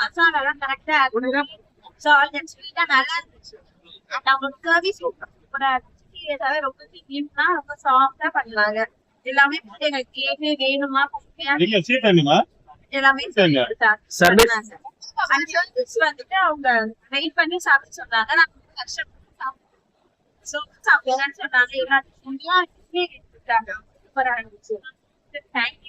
மசாலா எல்லாம் கரெக்டா சோ ஸ்வீட்டா நல்லா இருந்துச்சு. அண்ட் அவங்களுக்கு சர்வீஸ் சூப்பரா இருந்துச்சு. ரொம்ப கிளீனா ரொம்ப சாஃப்டா பண்ணாங்க. எல்லாமே எங்களுக்கு கேக்கு வேணுமா எல்லாமே சர்வீஸ் வந்துட்டு அவங்க வெயிட் பண்ணி சாப்பிட சொன்னாங்க. நான் கஷ்டப்பட்டு சாப்பிடுறேன்னு சொன்னாங்க. எல்லாத்தையும் சூப்பரா இருந்துச்சு. தேங்க்யூ.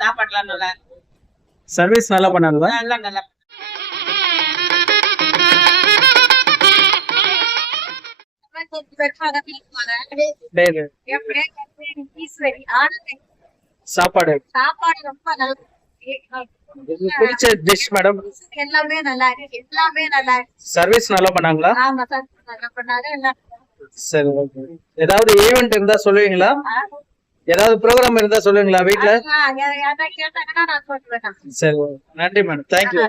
சாப்பாடுலாம் நல்லா சர்வீஸ் நல்லா பண்ணாங்களா? நல்லா சாப்பாடு ரொம்ப நல்லா பிடிச்ச டிஷ் மேடம். எல்லாமே நல்லா இருக்கு. சர்வீஸ் நல்லா பண்ணாங்களா? ஆமா சார் நல்லா பண்ணாரு. சரி, ஓகே. ஏதாவது ஈவென்ட் இருந்தா சொல்லுவீங்களா? ஏதாவது ப்ரோக்ராம் இருந்தா சொல்லுவீங்களா வீட்ல? கேட்டாங்கன்னா நான் சொல்லுவேன். சரி, நன்றி மேடம். தேங்க்யூ.